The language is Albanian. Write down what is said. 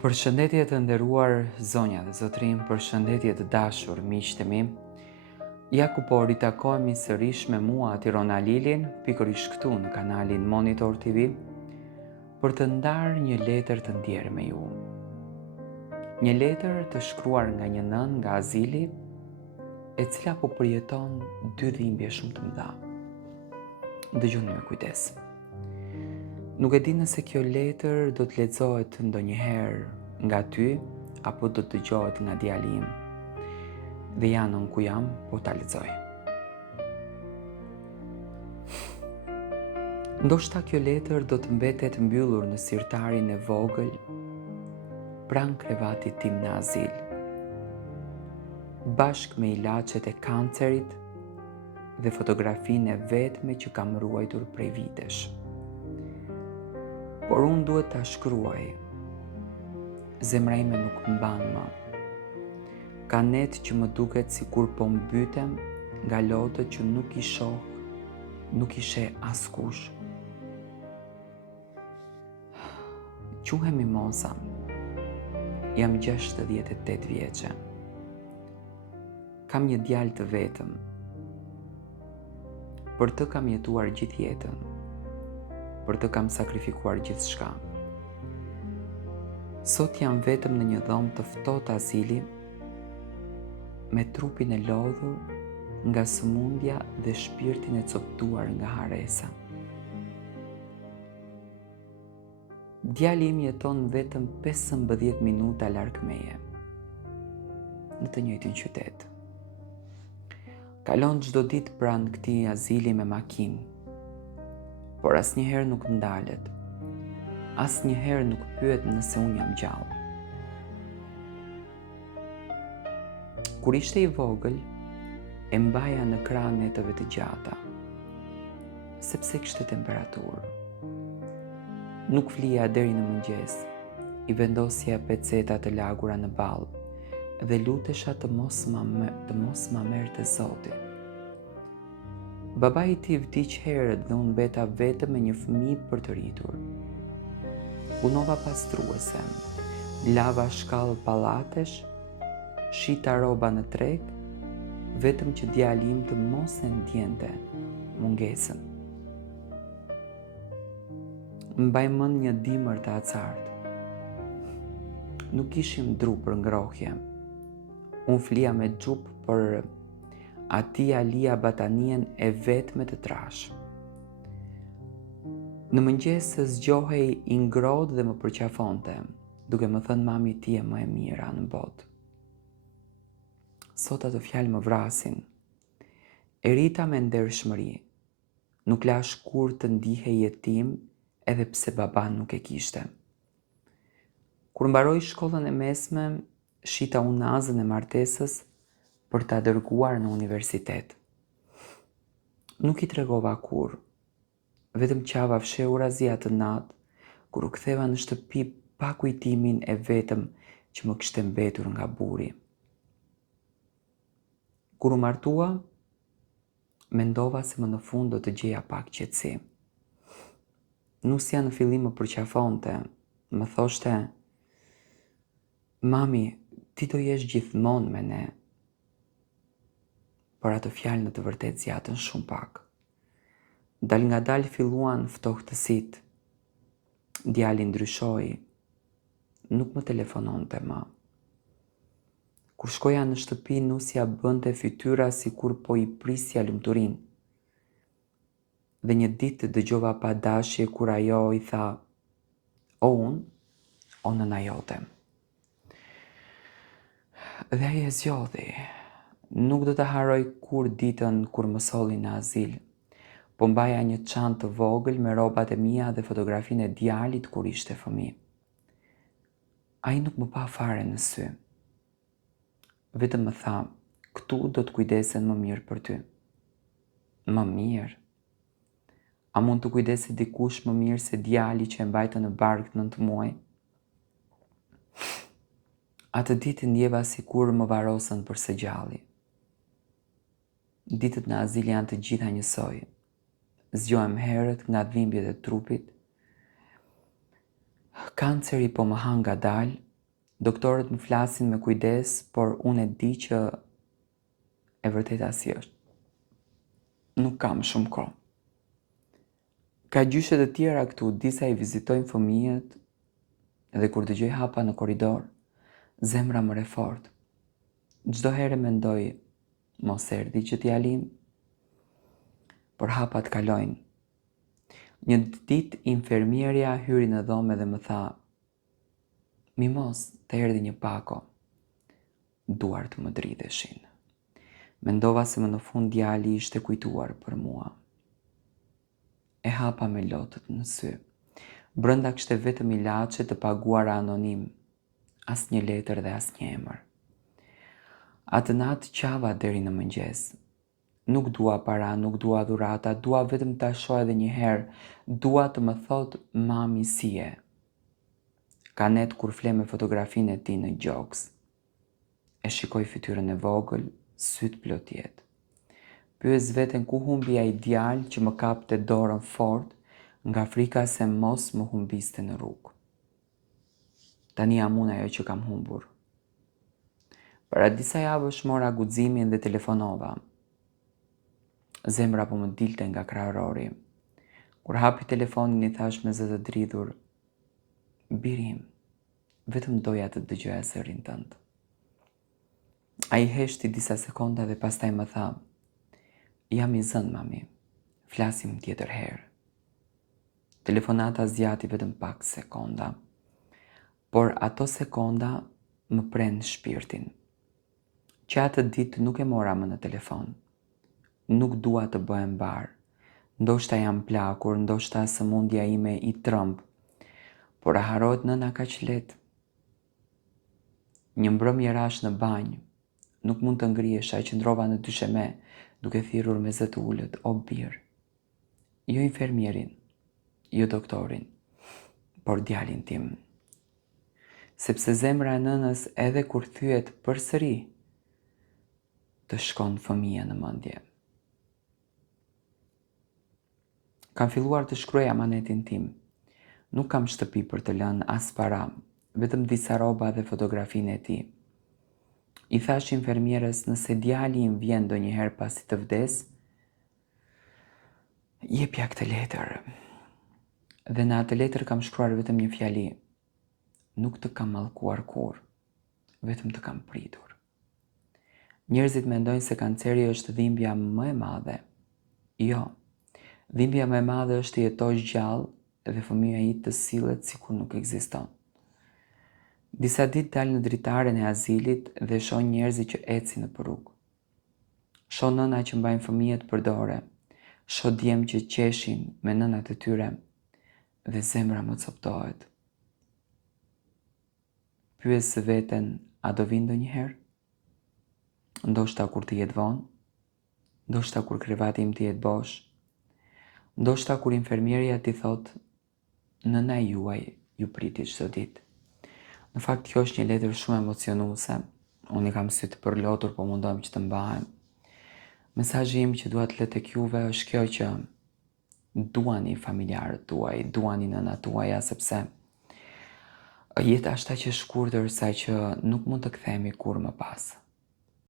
Përshëndetje të nderuar zonja dhe zotrin, përshëndetje të dashur miqtë mi. Ja ku po ritakohemi sërish me mua Tirona Lilin, pikërisht këtu në kanalin Monitor TV, për të ndarë një letër të ndjerë me ju. Një letër të shkruar nga një nën nga azili, e cila po përjeton dy dhimbje shumë të mëdha. Dëgjoni me kujdes. Nuk e di nëse kjo letër do të lexohet ndonjëherë nga ty, apo do të dëgjohet nga djali im. Dhe janën ku jam, po ta lexoj. Ndoshta kjo letër do të mbetet mbyllur në sirtarin e vogël, pranë krevatit tim në azil, bashkë me ilaçet e kancerit dhe fotografinë e vetme që kam ruajtur prej vitesh. Por unë duhet ta shkruaj. Zemra ime nuk mban më. Ka net që më duket sikur po mbytem nga lotët që nuk i shoh, nuk i sheh askush. Quhem Mimosa. Jam 68 vjeçe. Kam një djalë të vetëm. Për të kam jetuar gjithë jetën. Për të kam sakrifikuar gjithçka. Sot jam vetëm në një dhomë të ftohtë azili, me trupin e lodhur nga sëmundja dhe shpirtin e coptuar nga haresa. Djali im jeton vetëm 15 minuta larg meje, në të njëjtin qytet. Kalon çdo ditë pranë këtij azili me makinë, por asnjëherë nuk ndalet. Asnjëherë nuk pyet nëse unë jam gjallë. Kur ishte i vogël, e mbaja në krah netëve të gjata, sepse kishte temperaturë. Nuk flija deri në mëngjes, i vendosja peceta të lagura në ballë dhe lutesha të mos ma merrte Zoti. Baba i tij vdiq herët dhe unë mbeta vetëm me një fëmijë për të rritur. Punova pastruese, lava shkallë pallatesh, shita rroba në treg, vetëm që djali im të mos e ndjente mungesën. Mbaj mend një dimër të acartë. Nuk kishim dru për ngrohje. Unë flia me xhup për ati alia batanien e vetme të trash. Në mëngjes zgjohej i ngrohtë dhe më përqafonte, duke më thënë mami ti e më e mira në botë. Sot ato fjalë më vrasin. E rita me ndershmëri. Nuk lash kur të ndihej jetim, edhe pse baba nuk e kishte. Kur mbaroi shkollën e mesme, shita unazën e martesës për ta dërguar në universitet. Nuk i tregova kur, vetëm qava fshehurazi atë natë, kur u ktheva në shtëpi pa kujtimin e vetëm që më kishte mbetur nga buri. Kur u martua, mendova se më në fund do të gjeja pak qetësi. Nusja në fillim më përqafonte, më thoshte: "Mami, ti do jesh gjithmonë me ne." Por ato fjalë në të vërtetë zjatën shumë pak. Dal nga dal filluan ftohtësitë. Djali ndryshoi, nuk më telefononte më. Kur shkoja në shtëpi, nusja bënte fytyra sikur po i prisja lumturinë. Dhe një ditë dëgjova pa dashje kur ajo i tha: "O unë, o nëna jote." Dhe ai e zgjodhi. Nuk do të haroj kur ditën kur më solli në azil. Po mbaja një çantë të vogël me rrobat e mia dhe fotografinë e djalit kur ishte fëmijë. Ai nuk më pa fare në sy. Vetëm më tha: "Këtu do të kujdesen më mirë për ty." Më mirë? A mund të kujdeset dikush më mirë se djali që e mbajtë në barkë 9 muaj? Atë ditë ndjeva sikur më varosën përse gjalli. Ditët në azil janë të gjitha njësoj. Zgjohem herët nga dhimbjet e trupit. Kanceri po më han ngadalë Doktorët më flasin me kujdes, por unë e di që e vërteta si është. Nuk kam shumë kohë. Ka gjyshe të tjera këtu, disa i vizitojnë fëmijët, dhe kur dëgjoj hapa në korridor, zemra më re fort. Çdo herë mendoj, mos erdhi që t'i alim, por hapat kalojnë. Një ditë infermierja hyri në dhomë dhe më tha, Mimos, të erdhi një pako. Duart më dridheshin. Mendova se më në fund djali ishte kujtuar për mua. E hapa me lotët në sy. Brenda kishte vetëm ilaçe të paguara anonim, as një letër dhe as një emër. Atë natë qava deri në mëngjes. Nuk dua para, nuk dua dhurata, dua vetëm ta shoh edhe një herë, dua të më thotë mami si je. Ka net kur fle me fotografinë e tij në gjoks. E shikoj fytyrën e vogël, syt plot jetë. Pyes veten ku humbi ai djalë që më kapte dorën fort, nga frika se mos më humbiste në rrugë. Tani jam unë ajo që kam humbur. Para disa javësh mora guximin dhe telefonova. Zemra po më dilte nga krahërori. Kur hapi telefonin i thash me zë të dridhur, birim, vetëm doja të dëgjoja zërin tënd. Ai heshti disa sekonda dhe pastaj më tha, jam i zënë, mami, flasim tjetër herë. Telefonata zgjati vetëm pak sekonda, por ato sekonda më prend shpirtin. Që atë ditë nuk e mora më në telefon. Nuk dua të bëhem bar. Ndoshta jam plakur, ndoshta sëmundja ime i trëmb, por a harrohet nëna kaq lehtë? Një mbrëmje rash në banjë, nuk mund të ngrihesha, qëndrova në dysheme, duke thirrur me zë të ulët, o birë. Jo infermierin, jo doktorin, por djalin tim. Sepse zemra e nënës edhe kur thyet përsëri, të shkon fëmia në mendje. Kam filluar të shkruaj amanetin tim. Nuk kam shtëpi për të lënë as para, vetëm disa rroba dhe fotografinë e tij. I thash infermierës nëse djali im vjen ndonjëherë pasi të vdes, jepja këtë letër. Dhe në atë letër kam shkruar vetëm një fjali. Nuk të kam mallkuar kurrë, vetëm të kam pritur. Njerëzit mendojnë se kanceri është dhimbja më e madhe. Jo, dhimbja më e madhe është të jetosh gjallë dhe fëmia ime të sillet sikur nuk ekziston. Disa ditë dal në dritaren e azilit dhe shoh njerëzit që ecin nëpër rrugë. Shoh nëna që mbajnë fëmijët për dorë, shoh djem që qeshin me nënat e tyre dhe zemra më coptohet. Pyes veten, a do vi ndonjëherë? Ndoshta kur të jetë vonë, ndoshta kur krevati im të jetë bosh, ndoshta kur infermierja t'i thotë, nëna juaj ju priti çdo ditë. Në fakt kjo është një letër shumë emocionuese. Unë i kam sytë përlotur, po mundohem që të mbahem. Mesazhi im që dua të lë tek juve është kjo që duani familjarët tuaj, duani nënat tuaja, sepse jeta është aq e shkurtër sa që nuk mund të kthehemi kurrë më pas.